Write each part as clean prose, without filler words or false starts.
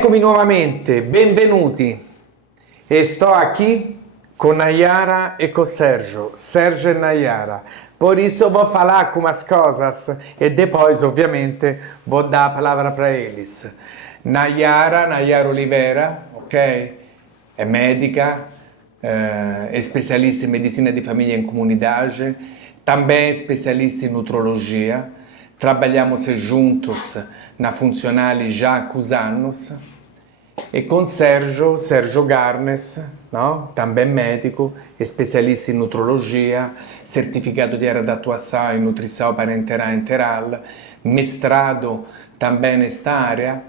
Eccomi nuovamente, benvenuti. E sto aqui com Nayara e com Sérgio e Nayara. Por isso vou falar algumas coisas e depois, obviamente, vou dar a palavra para eles. Nayara Oliveira, ok? É médica, é especialista em medicina de família em comunidade, também é especialista em nutrologia. Trabalhamos juntos na Funzionale já há alguns anos. E com Sérgio Garnes, no? Também médico, especialista em nutrologia, certificado de área de atuação em nutrição parenteral e enteral, mestrado também nesta área.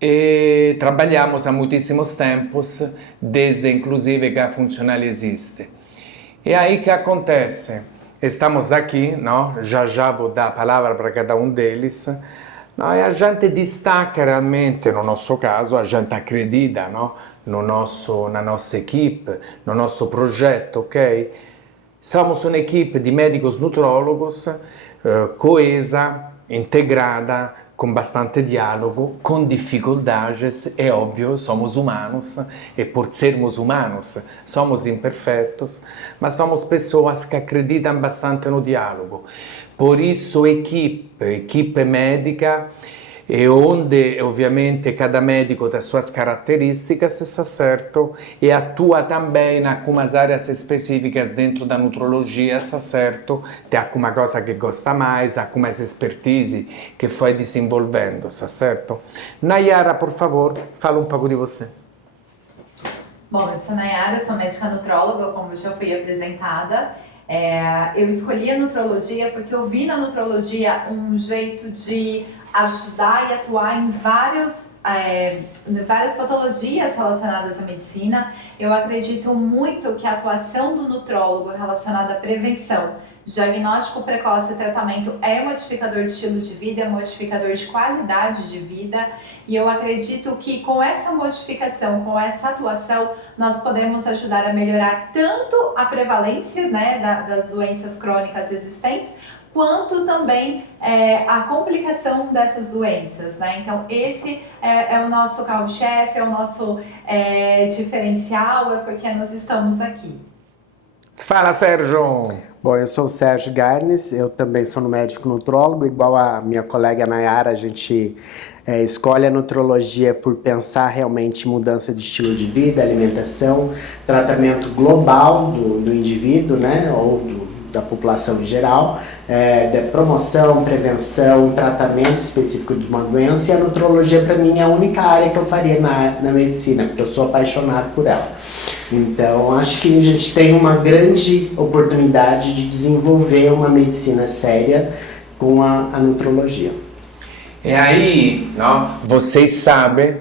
E trabalhamos há muitíssimos tempos, desde inclusive que a Funzionale existe. E aí que acontece? Estamos aqui, no? Já vou dar a palavra para cada um deles. No, e a gente destaca realmente, no nosso caso, a gente acredita, no? Na nossa equipe, no nosso projeto, ok? Somos uma equipe de médicos nutrólogos coesa, integrada, com bastante diálogo, com dificuldades, é óbvio, somos humanos, e por sermos humanos, somos imperfeitos, mas somos pessoas que acreditam bastante no diálogo. Por isso, equipe médica, e onde, ovviamente, cada médico tem suas características, está certo, e atua também em algumas áreas específicas dentro da nutrologia, está certo, tem alguma coisa que gosta mais, algumas expertise que foi desenvolvendo, está certo? Nayara, por favor, fala um pouco de você. Bom, eu sou Nayara, sou médica nutróloga, como já fui apresentada. Eu escolhi a nutrologia porque eu vi na nutrologia um jeito de ajudar e atuar em várias patologias relacionadas à medicina. Eu acredito muito que a atuação do nutrólogo relacionada à prevenção, diagnóstico precoce e tratamento é modificador de estilo de vida, é modificador de qualidade de vida, e eu acredito que com essa modificação, com essa atuação, nós podemos ajudar a melhorar tanto a prevalência, né, das doenças crônicas existentes, quanto também a complicação dessas doenças, né? Então esse é o nosso carro-chefe, é o nosso diferencial, é porque nós estamos aqui. Fala, Sérgio! Bom, eu sou o Sérgio Garnes, eu também sou médico nutrólogo, igual a minha colega Nayara, a gente escolhe a nutrologia por pensar realmente em mudança de estilo de vida, alimentação, tratamento global do indivíduo, né, ou da população em geral, de promoção, prevenção, tratamento específico de uma doença, e a nutrologia para mim é a única área que eu faria na medicina, porque eu sou apaixonado por ela. Então, acho que a gente tem uma grande oportunidade de desenvolver uma medicina séria com a nutrologia. E aí, no? Vocês sabem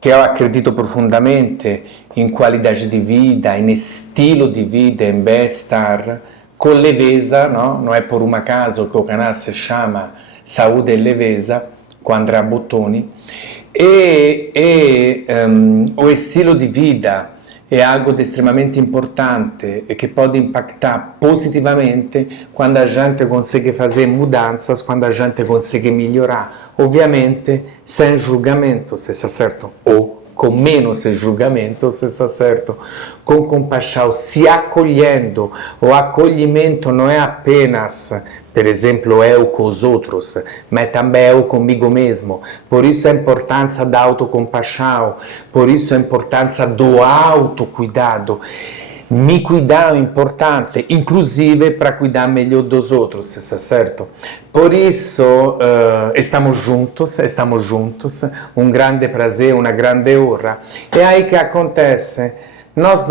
que eu acredito profundamente em qualidade de vida, em estilo de vida, em bem-estar, com leveza, no? Não é por um acaso que o canal se chama Saúde e Leveza, com Andrea Bottoni. O estilo de vida é algo de extremamente importante e que pode impactar positivamente quando a gente consegue fazer mudanças, quando a gente consegue melhorar. Ovviamente, sem julgamento, se está certo, ou com menos julgamento, se está certo, com compaixão, se acolhendo. O acolhimento não é apenas, por exemplo, eu com os outros, mas também eu comigo mesmo. Por isso a importância da autocompaixão, por isso a importância do autocuidado. Me cuidar é importante, inclusive para cuidar melhor dos outros, está certo? Por isso, estamos juntos, um grande prazer, uma grande honra. E aí que acontece? Nós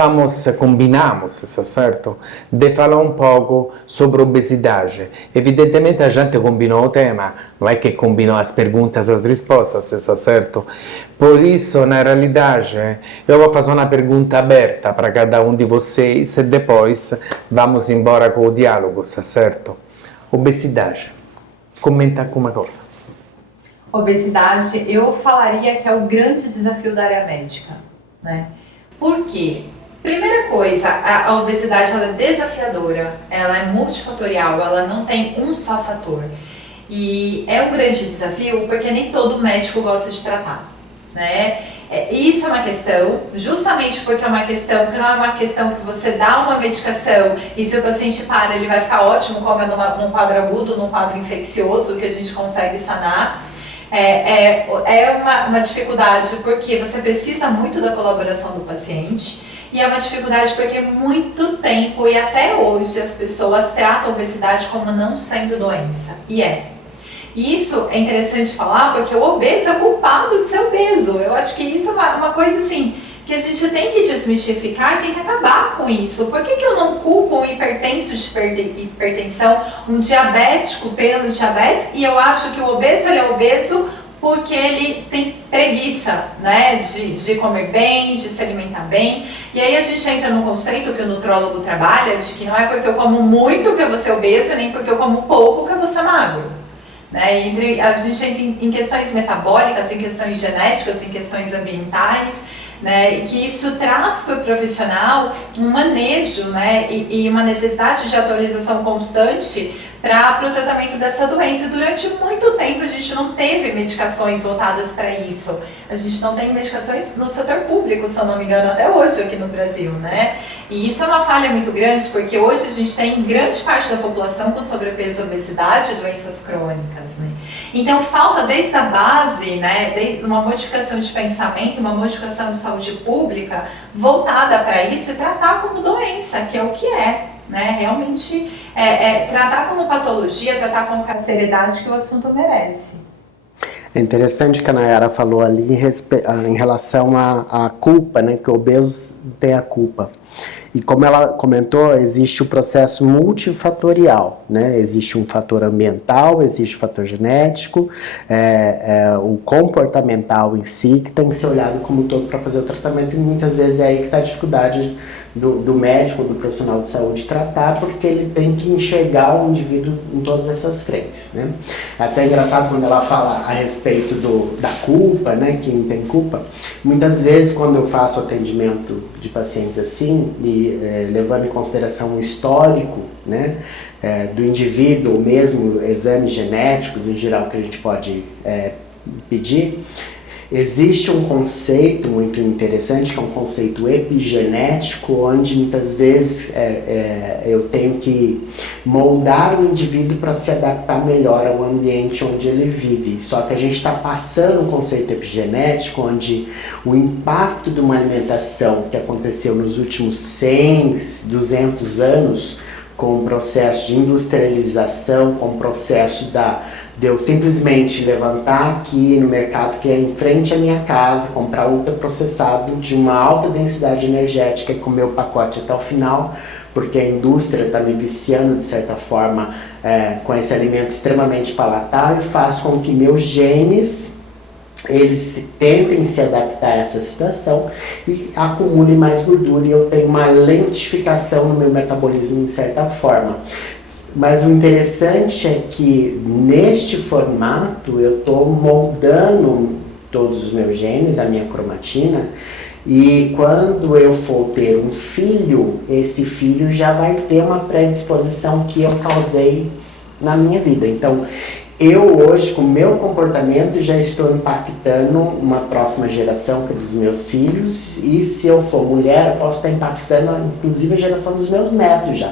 combinamos, está certo? De falar um pouco sobre obesidade. Evidentemente a gente combinou o tema, não é que combinou as perguntas e as respostas, está certo? Por isso, na realidade, eu vou fazer uma pergunta aberta para cada um de vocês e depois vamos embora com o diálogo, está certo? Obesidade. Comenta alguma coisa. Obesidade, eu falaria que é o grande desafio da área médica, né? Por quê? Primeira coisa, a obesidade ela é desafiadora, ela é multifatorial, ela não tem um só fator. E é um grande desafio porque nem todo médico gosta de tratar. né? Isso é uma questão, justamente porque é uma questão que não é uma questão que você dá uma medicação e se o paciente para, ele vai ficar ótimo, como é num quadro agudo, num quadro infeccioso, que a gente consegue sanar. Uma dificuldade porque você precisa muito da colaboração do paciente e é uma dificuldade porque muito tempo e até hoje as pessoas tratam a obesidade como não sendo doença, e é. E isso é interessante falar porque o obeso é culpado de ser obeso. Eu acho que isso é uma coisa assim que a gente tem que desmistificar e tem que acabar com isso. Por que eu não culpo um hipertenso de hipertensão, um diabético pelo diabetes, e eu acho que o obeso ele é obeso porque ele tem preguiça, né, de comer bem, de se alimentar bem. E aí a gente entra no conceito que o nutrólogo trabalha, de que não é porque eu como muito que eu vou ser obeso, nem porque eu como pouco que eu vou ser magro. Né? A gente entra em questões metabólicas, em questões genéticas, em questões ambientais, né? E que isso traz para o profissional um manejo, né? E uma necessidade de atualização constante para o tratamento dessa doença. Durante muito tempo a gente não teve medicações voltadas para isso. A gente não tem medicações no setor público, se eu não me engano, até hoje aqui no Brasil, né? E isso é uma falha muito grande, porque hoje a gente tem grande parte da população com sobrepeso, obesidade e doenças crônicas, né? Então falta desde a base, né, desde uma modificação de pensamento, uma modificação de saúde pública voltada para isso e tratar como doença, que é o que é. Né? Realmente tratar como patologia, tratar com a seriedade que o assunto merece. É interessante que a Nayara falou ali em relação à culpa, né? Que o obeso tem a culpa. E como ela comentou, existe o processo multifatorial, né? Existe um fator ambiental, existe o fator genético, o comportamental em si, que tem que ser olhado como todo para fazer o tratamento, e muitas vezes é aí que está a dificuldade do médico, do profissional de saúde tratar, porque ele tem que enxergar o indivíduo em todas essas frentes, né? É até engraçado quando ela fala a respeito da culpa, né? Quem tem culpa. Muitas vezes quando eu faço atendimento de pacientes assim, e levando em consideração o histórico, né? Do indivíduo, ou mesmo exames genéticos em geral que a gente pode pedir, existe um conceito muito interessante, que é um conceito epigenético, onde muitas vezes eu tenho que moldar o indivíduo para se adaptar melhor ao ambiente onde ele vive. Só que a gente está passando um conceito epigenético, onde o impacto de uma alimentação que aconteceu nos últimos 100, 200 anos, com o processo de industrialização, com o processo de eu simplesmente levantar aqui no mercado que é em frente à minha casa, comprar ultraprocessado de uma alta densidade energética e comer o pacote até o final, porque a indústria está me viciando de certa forma com esse alimento extremamente palatável, faz com que meus genes eles tentem se adaptar a essa situação e acumulem mais gordura, e eu tenho uma lentificação no meu metabolismo de certa forma. Mas o interessante é que neste formato eu estou moldando todos os meus genes, a minha cromatina, e quando eu for ter um filho, esse filho já vai ter uma predisposição que eu causei na minha vida. Então, eu hoje, com o meu comportamento, já estou impactando uma próxima geração, que é dos meus filhos, e se eu for mulher, eu posso estar impactando inclusive a geração dos meus netos já,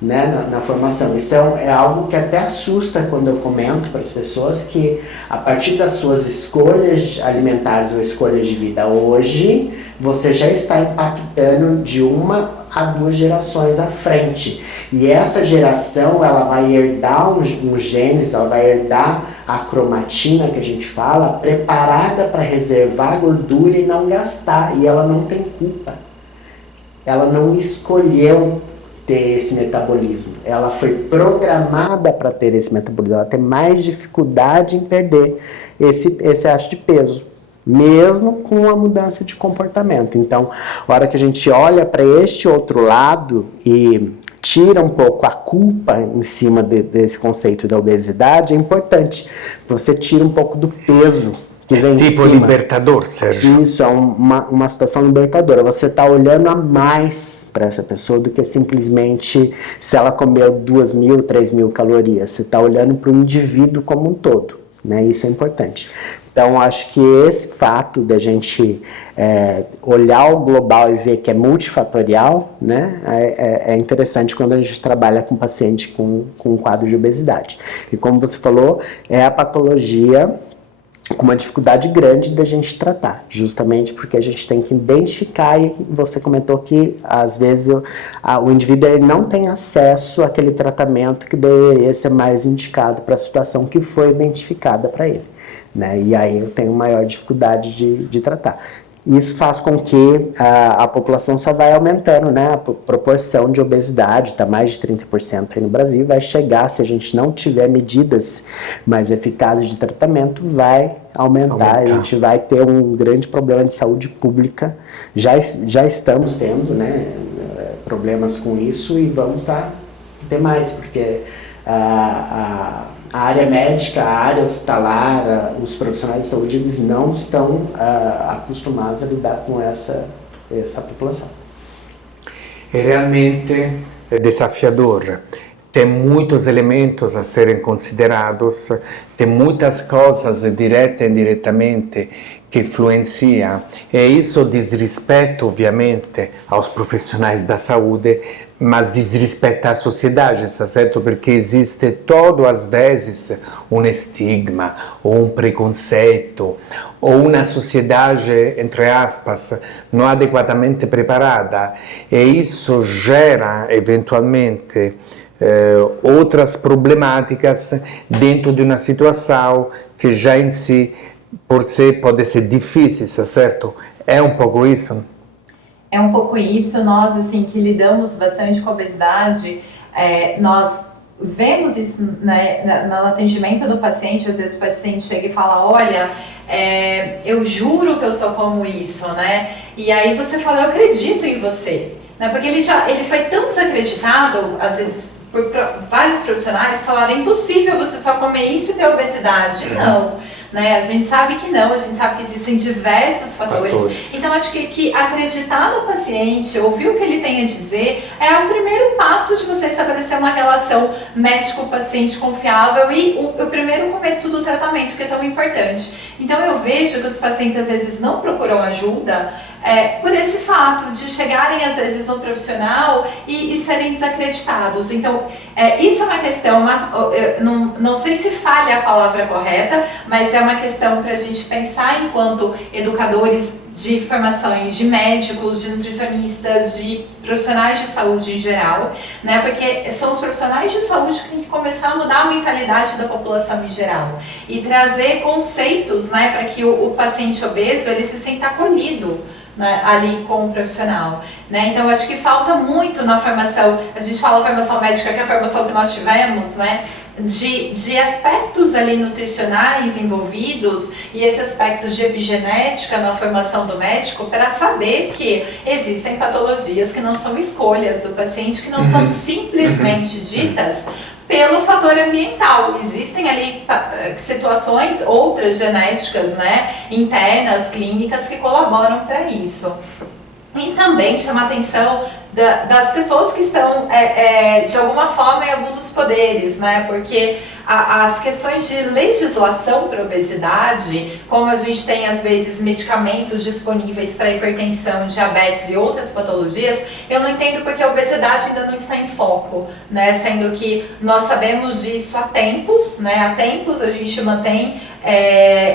né, na formação. Isso é algo que até assusta quando eu comento para as pessoas, que a partir das suas escolhas alimentares ou escolhas de vida hoje, você já está impactando de 1 a 2 gerações à frente. E essa geração, ela vai herdar uns genes, ela vai herdar a cromatina que a gente fala, preparada para reservar gordura e não gastar. E ela não tem culpa. Ela não escolheu ter esse metabolismo. Ela foi programada para ter esse metabolismo. Ela tem mais dificuldade em perder esse excesso de peso, mesmo com a mudança de comportamento. Então, a hora que a gente olha para este outro lado e tira um pouco a culpa em cima desse conceito da obesidade, é importante. Você tira um pouco do peso que vem em Tipo cima. libertador, Sérgio. Isso, é uma situação libertadora. Você está olhando a mais para essa pessoa do que simplesmente se ela comeu 2.000, 3.000 calorias. Você está olhando para o indivíduo como um todo. né? Isso é importante. Então, acho que esse fato da gente olhar o global e ver que é multifatorial, né, é interessante quando a gente trabalha com paciente com um quadro de obesidade. E como você falou, é a patologia com uma dificuldade grande da gente tratar, justamente porque a gente tem que identificar, e você comentou que às vezes o indivíduo ele não tem acesso àquele tratamento que deveria ser mais indicado para a situação que foi identificada para ele, né? E aí eu tenho maior dificuldade de tratar. Isso faz com que a população só vai aumentando, né? A proporção de obesidade está mais de 30% aí no Brasil, vai chegar, se a gente não tiver medidas mais eficazes de tratamento, vai aumentar. A gente vai ter um grande problema de saúde pública. Já estamos tendo, né, problemas com isso e vamos ter mais, porque a área médica, a área hospitalar, os profissionais de saúde, eles não estão acostumados a lidar com essa população. Realmente é desafiador. Tem muitos elementos a serem considerados, tem muitas coisas direta e indiretamente que influenciam, e isso diz respeito, obviamente, aos profissionais da saúde, mas diz respeito à sociedade, está certo? Porque existe todo, às vezes, um estigma, ou um preconceito, ou uma sociedade, entre aspas, não adequadamente preparada, e isso gera, eventualmente, outras problemáticas dentro de uma situação que já em si, por si, pode ser difícil, certo? É um pouco isso? É um pouco isso. Nós, assim, que lidamos bastante com a obesidade, nós vemos isso, né, no atendimento do paciente. Às vezes o paciente chega e fala, olha, eu juro que eu só como isso, né? E aí você fala, eu acredito em você, né? Porque ele foi tão desacreditado, às vezes, por vários profissionais falaram, é impossível você só comer isso e ter obesidade. Não, né? A gente sabe que não, a gente sabe que existem diversos fatores. Então acho que acreditar no paciente, ouvir o que ele tem a dizer, é o primeiro passo de você estabelecer uma relação médico-paciente confiável e o primeiro começo do tratamento, que é tão importante. Então eu vejo que os pacientes às vezes não procuram ajuda por esse fato de chegarem às vezes no profissional e serem desacreditados. Então isso é uma questão, não sei se falha a palavra correta, mas é uma questão para a gente pensar enquanto educadores de formações de médicos, de nutricionistas, de profissionais de saúde em geral, né? Porque são os profissionais de saúde que têm que começar a mudar a mentalidade da população em geral e trazer conceitos, né, para que o paciente obeso ele se sinta acolhido, né, ali com o profissional, né? Então acho que falta muito na formação, a gente fala formação médica, que é a formação que nós tivemos, né, de aspectos ali nutricionais envolvidos e esse aspecto de epigenética na formação do médico, para saber que existem patologias que não são escolhas do paciente, que não são simplesmente ditas pelo fator ambiental. Existem ali situações, outras genéticas, né, internas, clínicas, que colaboram para isso. E também chama a atenção das pessoas que estão, de alguma forma, em algum dos poderes, né? Porque as questões de legislação para obesidade, como a gente tem, às vezes, medicamentos disponíveis para hipertensão, diabetes e outras patologias, eu não entendo porque a obesidade ainda não está em foco, né? Sendo que nós sabemos disso há tempos, né? Há tempos a gente mantém,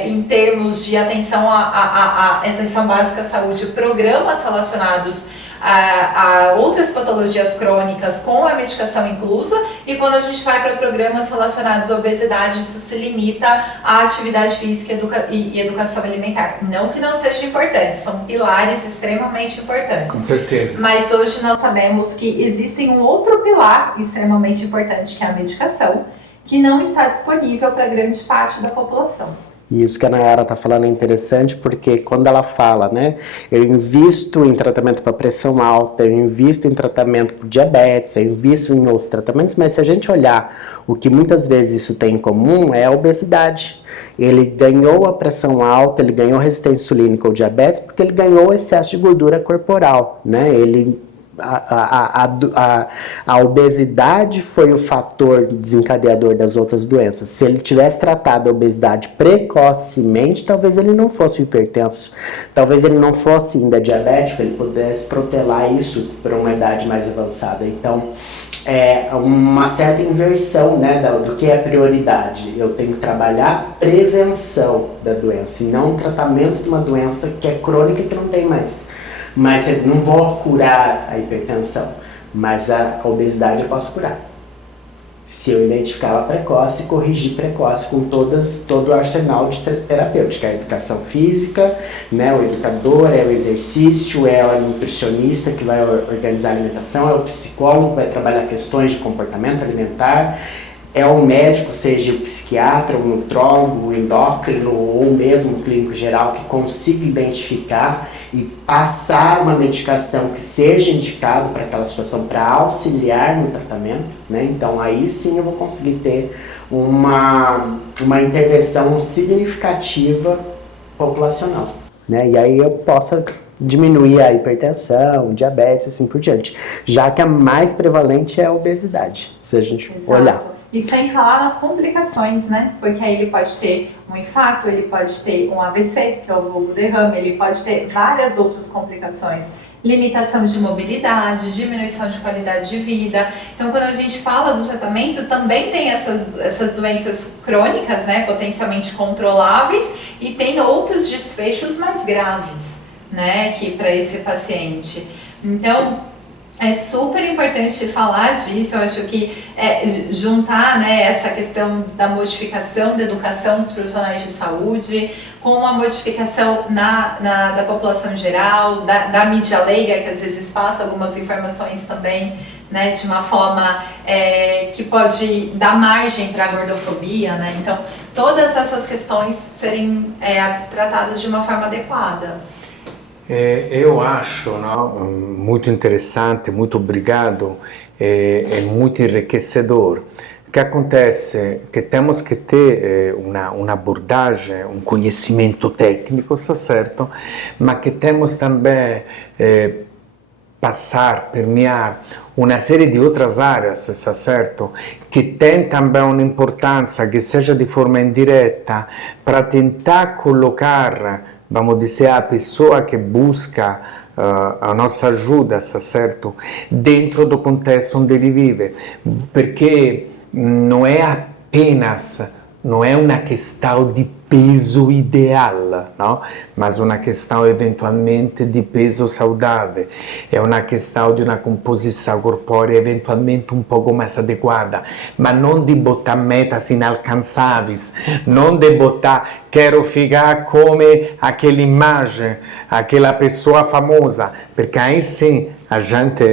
em termos de atenção à atenção básica à saúde, programas relacionados a outras patologias crônicas com a medicação inclusa, e quando a gente vai para programas relacionados à obesidade, isso se limita à atividade física e educação alimentar. Não que não sejam importantes, são pilares extremamente importantes. Com certeza. Mas hoje nós sabemos que existe um outro pilar extremamente importante, que é a medicação, que não está disponível para grande parte da população. E isso que a Nayara está falando é interessante, porque quando ela fala, né, eu invisto em tratamento para pressão alta, eu invisto em tratamento para diabetes, eu invisto em outros tratamentos, mas se a gente olhar o que muitas vezes isso tem em comum, é a obesidade. Ele ganhou a pressão alta, ele ganhou resistência insulínica ou diabetes, porque ele ganhou excesso de gordura corporal, né, ele A obesidade foi o fator desencadeador das outras doenças. Se ele tivesse tratado a obesidade precocemente, talvez ele não fosse hipertenso, talvez ele não fosse ainda diabético, ele pudesse protelar isso para uma idade mais avançada. Então, é uma certa inversão, né, do que é prioridade. Eu tenho que trabalhar a prevenção da doença e não o tratamento de uma doença que é crônica e que não tem mais. Mas eu não vou curar a hipertensão, mas a obesidade eu posso curar. Se eu identificá-la precoce e corrigir precoce com todo o arsenal de terapêutica, a educação física, né, o educador, é o exercício, é o nutricionista que vai organizar a alimentação, é o psicólogo que vai trabalhar questões de comportamento alimentar, é o médico, seja o psiquiatra, o nutrólogo, o endócrino ou mesmo o clínico geral que consiga identificar e passar uma medicação que seja indicado para aquela situação para auxiliar no tratamento, né? Então aí sim eu vou conseguir ter uma intervenção significativa populacional, né? E aí eu posso diminuir a hipertensão, diabetes, assim por diante, já que a mais prevalente é a obesidade, se a gente olhar. E sem falar nas complicações, né? Porque aí ele pode ter um infarto, ele pode ter um AVC, que é o vulgo derrame, ele pode ter várias outras complicações. Limitação de mobilidade, diminuição de qualidade de vida. Então, quando a gente fala do tratamento, também tem essas doenças crônicas, né? Potencialmente controláveis, e tem outros desfechos mais graves, né? Que para esse paciente. Então, é super importante falar disso. Eu acho que juntar, né, essa questão da modificação da educação dos profissionais de saúde com a modificação da população geral, da mídia leiga, que às vezes passa algumas informações também, né, de uma forma que pode dar margem para a gordofobia, né? Então, todas essas questões serem tratadas de uma forma adequada. Eu acho, não, muito interessante, muito obrigado, é muito enriquecedor. O que acontece é que temos que ter uma abordagem, um conhecimento técnico, está certo, mas que temos também permear uma série de outras áreas, está certo, que tem também uma importância, que seja de forma indireta, para tentar colocar, vamos dizer, a pessoa que busca a nossa ajuda, certo? Dentro do contexto onde ele vive, porque não é apenas, não é uma questão de peso ideal, não? Mas uma questão eventualmente de peso saudável, é uma questão de uma composição corpórea eventualmente um pouco mais adequada, mas não de botar metas inalcançáveis, não de botar quero ficar como aquela imagem, aquela pessoa famosa, porque aí sim a gente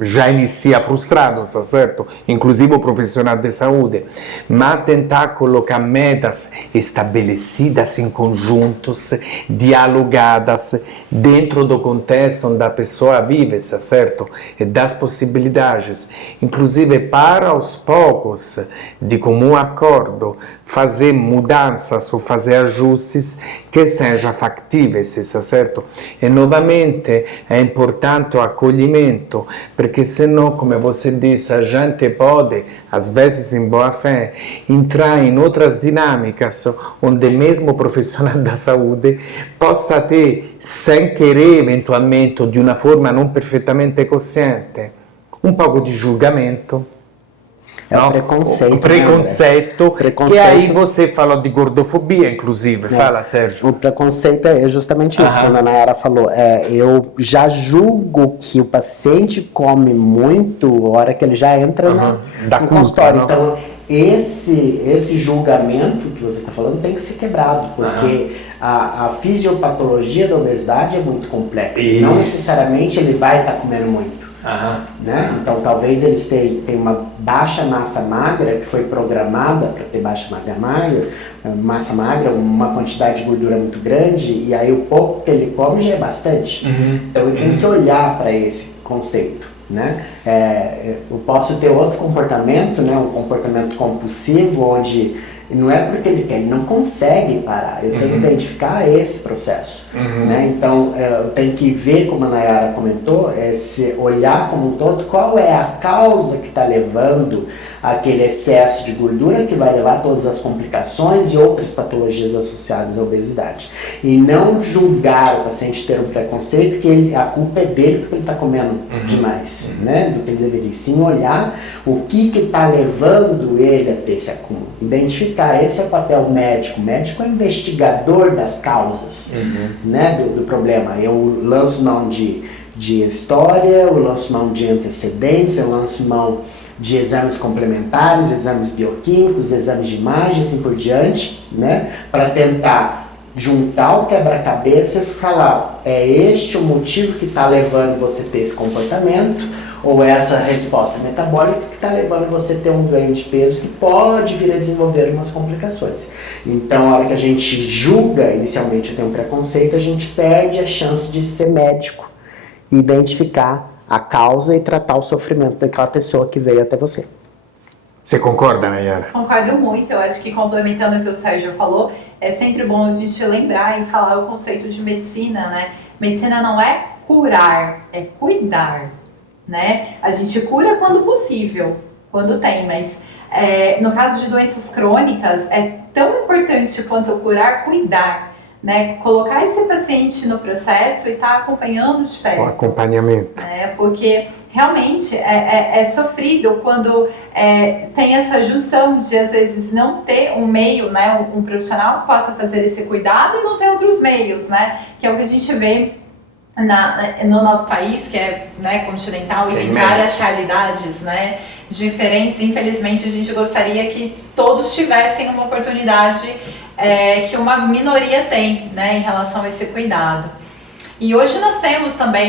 já inicia frustrado, está certo? Inclusive o profissional de saúde, mas tentar colocar metas estabelecidas em conjuntos, dialogadas, dentro do contexto onde a pessoa vive, está certo? E das possibilidades, inclusive para aos poucos, de comum acordo, fazer mudanças ou fazer ajustes que sejam factíveis, está certo? E novamente é importante o acolhimento, porque senão, como você disse, a gente pode, às vezes em boa fé, entrar em outras dinâmicas onde mesmo o profissional da saúde possa ter, sem querer, eventualmente, de uma forma não perfeitamente consciente, um pouco de julgamento. O preconceito. O preconceito, que aí você falou de gordofobia, inclusive. Fala, Sérgio. O preconceito é justamente isso, quando a Nayara falou. Eu já julgo que o paciente come muito a hora que ele já entra no consultório. Não? Então, esse julgamento que você está falando tem que ser quebrado, porque a fisiopatologia da obesidade é muito complexa. Isso. Não necessariamente ele vai estar comendo muito. Né? Então talvez eles tenham uma baixa massa magra que foi programada para ter baixa massa magra, uma quantidade de gordura muito grande, e aí o pouco que ele come já é bastante. Então eu tenho que olhar para esse conceito, né? Eu posso ter outro comportamento, né? Um comportamento compulsivo onde não é porque ele quer, ele não consegue parar. Eu tenho que identificar esse processo. Né? Então, eu tenho que ver, como a Nayara comentou, se olhar como um todo, qual é a causa que está levando aquele excesso de gordura que vai levar a todas as complicações e outras patologias associadas à obesidade. E não julgar o paciente ter um preconceito que a culpa é dele porque ele está comendo demais, né, do que ele deveria. Sim, olhar o que está levando ele a ter esse acúmulo. Identificar, esse é o papel médico. O médico é investigador das causas, né, do problema. Eu lanço mão de história, eu lanço mão de antecedentes, eu lanço mão de exames complementares, exames bioquímicos, exames de imagem, assim por diante, né, para tentar juntar o quebra-cabeça e falar, é este o motivo que está levando você a ter esse comportamento, ou essa resposta metabólica que está levando você a ter um ganho de peso que pode vir a desenvolver umas complicações. Então, a hora que a gente julga, inicialmente eu tenho um preconceito, a gente perde a chance de ser médico, identificar a causa e tratar o sofrimento daquela pessoa que veio até você. Você concorda, Nayara? Concordo muito. Eu acho que, complementando o que o Sérgio falou, é sempre bom a gente lembrar e falar o conceito de medicina, né? Medicina não é curar, é cuidar, né? A gente cura quando possível, quando tem, mas no caso de doenças crônicas, é tão importante quanto curar, cuidar, né? Colocar esse paciente no processo e estar acompanhando de perto. O acompanhamento. Porque realmente é sofrido quando tem essa junção de, às vezes, não ter um meio, né, um profissional que possa fazer esse cuidado e não ter outros meios, né? Que é o que a gente vê no nosso país, que é, né, continental e tem várias realidades, né, diferentes. Infelizmente, a gente gostaria que todos tivessem uma oportunidade que uma minoria tem, né, em relação a esse cuidado. E hoje nós temos também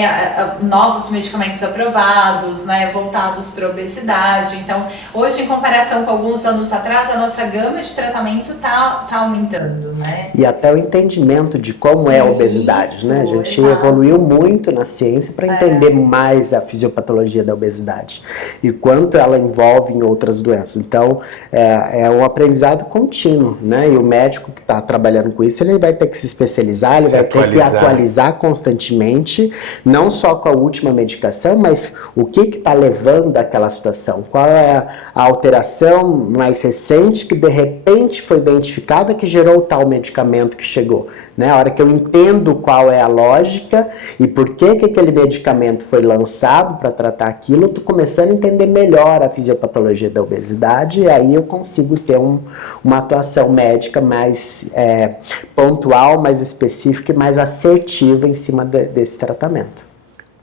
novos medicamentos aprovados, né, voltados para a obesidade. Então, hoje, em comparação com alguns anos atrás, a nossa gama de tratamento tá aumentando, né? E até o entendimento de como é a obesidade, né? A gente evoluiu muito na ciência para entender mais a fisiopatologia da obesidade e quanto ela envolve em outras doenças. Então, é um aprendizado contínuo, né? E o médico que está trabalhando com isso, ele vai ter que se especializar, ele vai ter que atualizar constantemente, não só com a última medicação, mas o que está levando àquela situação, qual é a alteração mais recente que de repente foi identificada que gerou tal medicamento que chegou, né? A hora que eu entendo qual é a lógica e por que aquele medicamento foi lançado para tratar aquilo, eu estou começando a entender melhor a fisiopatologia da obesidade e aí eu consigo ter uma atuação médica mais pontual, mais específica e mais assertiva em cima desse tratamento.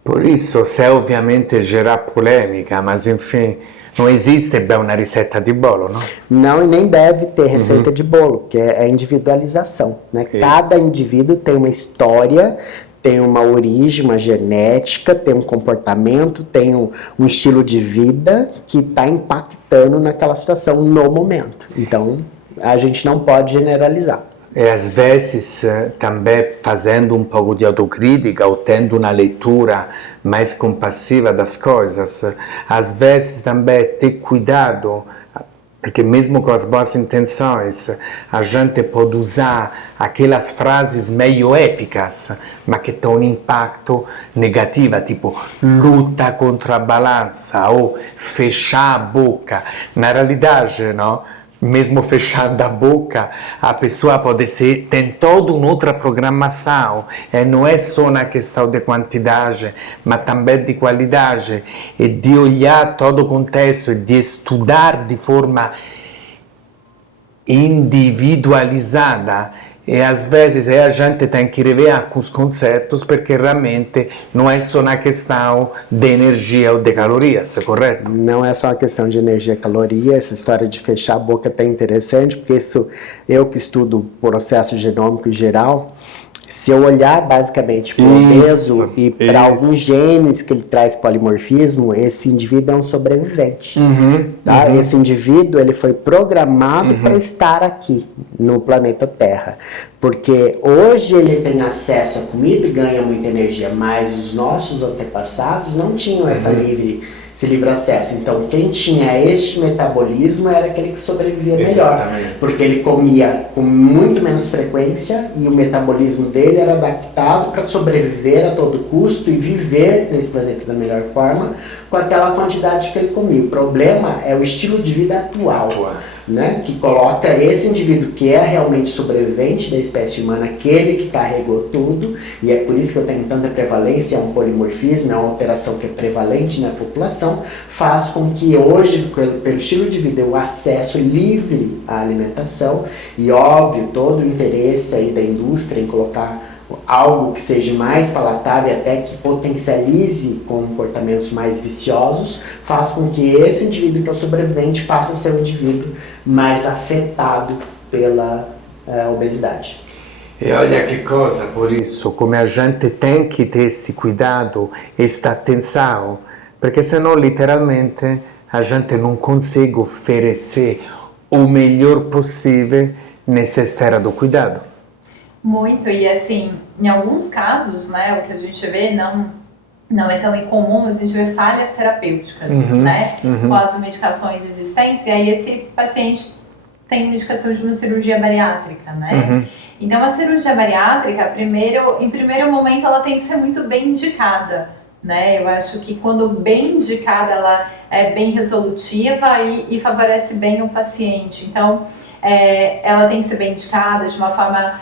Por isso, se ovviamente gera polêmica, mas enfim, não existe bem uma receita de bolo, não? Não, e nem deve ter receita de bolo, porque é individualização, né? Cada indivíduo tem uma história, tem uma origem, uma genética, tem um comportamento, tem um estilo de vida que está impactando naquela situação no momento. Então, a gente não pode generalizar. E às vezes também fazendo um pouco de autocrítica ou tendo uma leitura mais compassiva das coisas, às vezes também ter cuidado, porque mesmo com as boas intenções, a gente pode usar aquelas frases meio épicas, mas que têm um impacto negativo, tipo luta contra a balança ou fechar a boca. Na realidade, não? Mesmo fechando a boca, a pessoa pode ser, tem toda uma outra programação, e não é só na questão de quantidade, mas também de qualidade, e de olhar todo o contexto, e de estudar de forma individualizada. E às vezes a gente tem que rever os conceitos porque realmente não é só uma questão de energia ou de calorias, é correto? Não é só uma questão de energia e caloria, essa história de fechar a boca é até interessante, porque isso, eu que estudo o processo genômico em geral, se eu olhar basicamente para o obeso e para alguns genes que ele traz polimorfismo, esse indivíduo é um sobrevivente. Tá? Esse indivíduo ele foi programado para estar aqui no planeta Terra. Porque hoje ele tem acesso à comida e ganha muita energia, mas os nossos antepassados não tinham essa livre esse livre acesso. Então, quem tinha este metabolismo era aquele que sobrevivia melhor. Exatamente. Porque ele comia com muito menos frequência e o metabolismo dele era adaptado para sobreviver a todo custo e viver nesse planeta da melhor forma com aquela quantidade que ele comia. O problema é o estilo de vida atual, né? Que coloca esse indivíduo que é realmente sobrevivente da espécie humana, aquele que carregou tudo, e é por isso que eu tenho tanta prevalência, é um polimorfismo, é uma alteração que é prevalente na população, faz com que hoje, pelo estilo de vida, o acesso livre à alimentação, e óbvio, todo o interesse aí da indústria em colocar algo que seja mais palatável, até que potencialize comportamentos mais viciosos, faz com que esse indivíduo que é o sobrevivente passe a ser um indivíduo mais afetado pela obesidade. E olha que coisa, por isso, como a gente tem que ter esse cuidado, esta atenção, porque senão, literalmente, a gente não consegue oferecer o melhor possível nessa esfera do cuidado. Muito, e assim, em alguns casos, né, o que a gente vê não é tão incomum, a gente vê falhas terapêuticas, né, com as medicações existentes, e aí esse paciente tem indicação de uma cirurgia bariátrica, né. Então a cirurgia bariátrica, em primeiro momento, ela tem que ser muito bem indicada, né, eu acho que quando bem indicada, ela é bem resolutiva e favorece bem o paciente, então ela tem que ser bem indicada de uma forma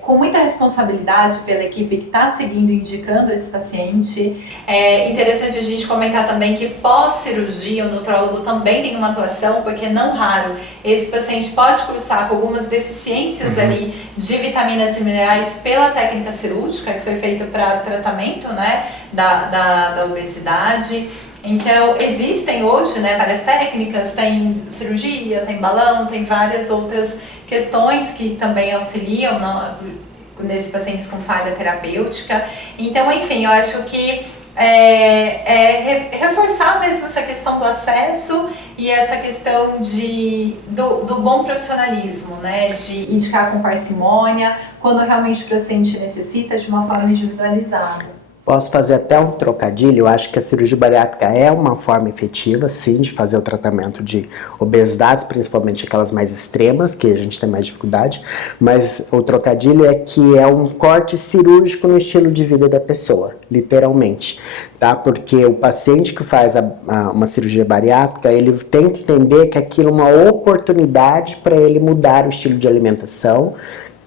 com muita responsabilidade pela equipe que está seguindo e indicando esse paciente. É interessante a gente comentar também que pós-cirurgia o nutrólogo também tem uma atuação, porque não raro esse paciente pode cursar com algumas deficiências ali de vitaminas e minerais pela técnica cirúrgica que foi feita para tratamento, né, da obesidade. Então, existem hoje, né, várias técnicas, tem cirurgia, tem balão, tem várias outras questões que também auxiliam nesses pacientes com falha terapêutica. Então, enfim, eu acho que reforçar mesmo essa questão do acesso e essa questão do bom profissionalismo, né, de indicar com parcimônia, quando realmente o paciente necessita, de uma forma individualizada. Posso fazer até um trocadilho, eu acho que a cirurgia bariátrica é uma forma efetiva, sim, de fazer o tratamento de obesidades, principalmente aquelas mais extremas, que a gente tem mais dificuldade, mas o trocadilho é que é um corte cirúrgico no estilo de vida da pessoa, literalmente, tá? Porque o paciente que faz uma cirurgia bariátrica, ele tem que entender que aquilo é uma oportunidade para ele mudar o estilo de alimentação,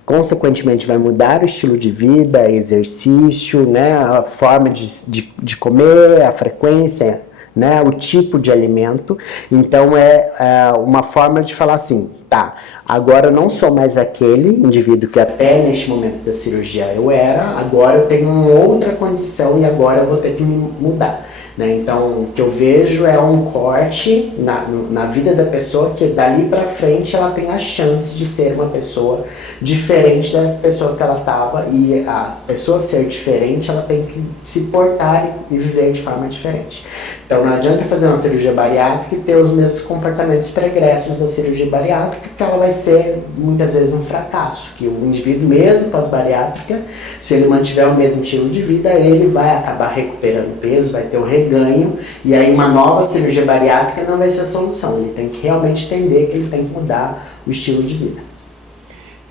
consequentemente vai mudar o estilo de vida, exercício, né, a forma de comer, a frequência, né, o tipo de alimento. Então é uma forma de falar assim, tá, agora eu não sou mais aquele indivíduo que até neste momento da cirurgia eu era, agora eu tenho uma outra condição e agora eu vou ter que me mudar. Né? Então, o que eu vejo é um corte na vida da pessoa que dali para frente ela tem a chance de ser uma pessoa diferente da pessoa que ela estava, e a pessoa ser diferente, ela tem que se portar e viver de forma diferente. Então, não adianta fazer uma cirurgia bariátrica e ter os mesmos comportamentos pregressos da cirurgia bariátrica, que ela vai ser muitas vezes um fracasso, que o indivíduo mesmo pós-bariátrica, se ele mantiver o mesmo estilo de vida, ele vai acabar recuperando peso, vai ter o reganho, e aí uma nova cirurgia bariátrica não vai ser a solução. Ele tem que realmente entender que ele tem que mudar o estilo de vida.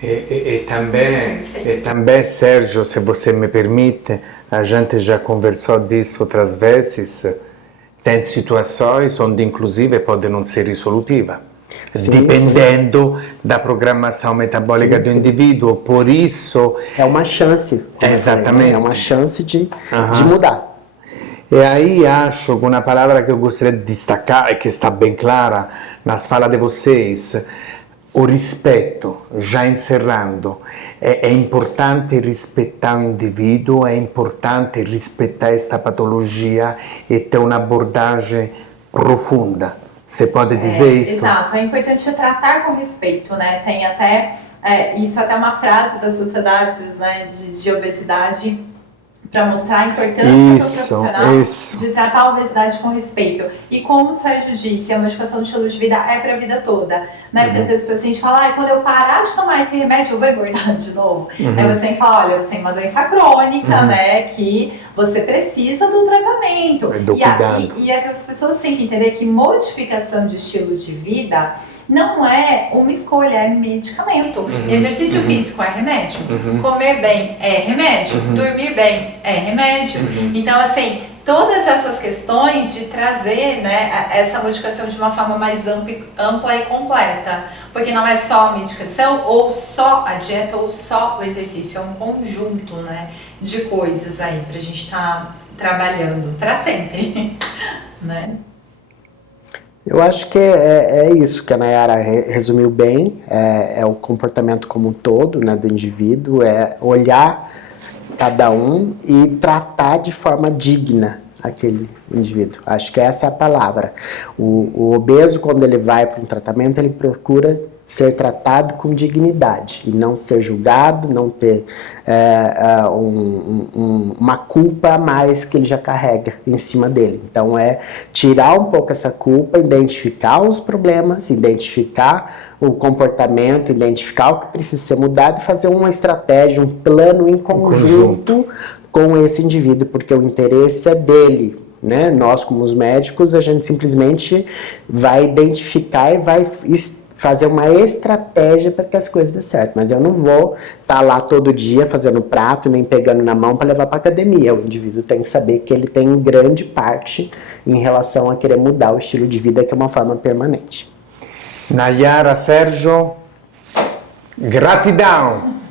E também, Sérgio, se você me permite, a gente já conversou disso outras vezes, tem situações onde inclusive pode não ser resolutiva, dependendo da programação metabólica do indivíduo, por isso... É uma chance. Exatamente. É uma chance de mudar. E aí acho que uma palavra que eu gostaria de destacar, e que está bem clara nas falas de vocês, o respeito, já encerrando, é importante respeitar o indivíduo, é importante respeitar esta patologia e ter uma abordagem profunda. Você pode dizer isso? Exato, é importante tratar com respeito, né? Tem até, isso é até uma frase das sociedades, né, de obesidade, para mostrar a importância do Isso, profissional isso. de tratar a obesidade com respeito. E como o Sérgio disse, a modificação do estilo de vida é para a vida toda, né? Porque às vezes o paciente fala, quando eu parar de tomar esse remédio, eu vou engordar de novo. Aí você tem que falar, olha, você tem uma doença crônica, né? Que você precisa do tratamento. Do cuidado. E as pessoas têm que entender que modificação de estilo de vida não é uma escolha, é medicamento. Exercício físico é remédio. Comer bem é remédio. Dormir bem é remédio. Então, assim, todas essas questões de trazer, né, essa modificação de uma forma mais ampla e completa. Porque não é só a medicação, ou só a dieta, ou só o exercício. É um conjunto, né, de coisas aí pra gente estar trabalhando para sempre, né? Eu acho que é isso que a Nayara resumiu bem, é o comportamento como um todo, né, do indivíduo, é olhar cada um e tratar de forma digna aquele indivíduo. Acho que essa é a palavra. O obeso, quando ele vai para um tratamento, ele procura ser tratado com dignidade e não ser julgado, não ter uma culpa a mais que ele já carrega em cima dele. Então é tirar um pouco essa culpa, identificar os problemas, identificar o comportamento, identificar o que precisa ser mudado e fazer uma estratégia, um plano em conjunto com esse indivíduo, porque o interesse é dele. Né? Nós, como os médicos, a gente simplesmente vai identificar e vai fazer uma estratégia para que as coisas dêem certo. Mas eu não vou estar lá todo dia fazendo prato, nem pegando na mão para levar para academia. O indivíduo tem que saber que ele tem grande parte em relação a querer mudar o estilo de vida, que é uma forma permanente. Nayara, Sérgio, gratidão!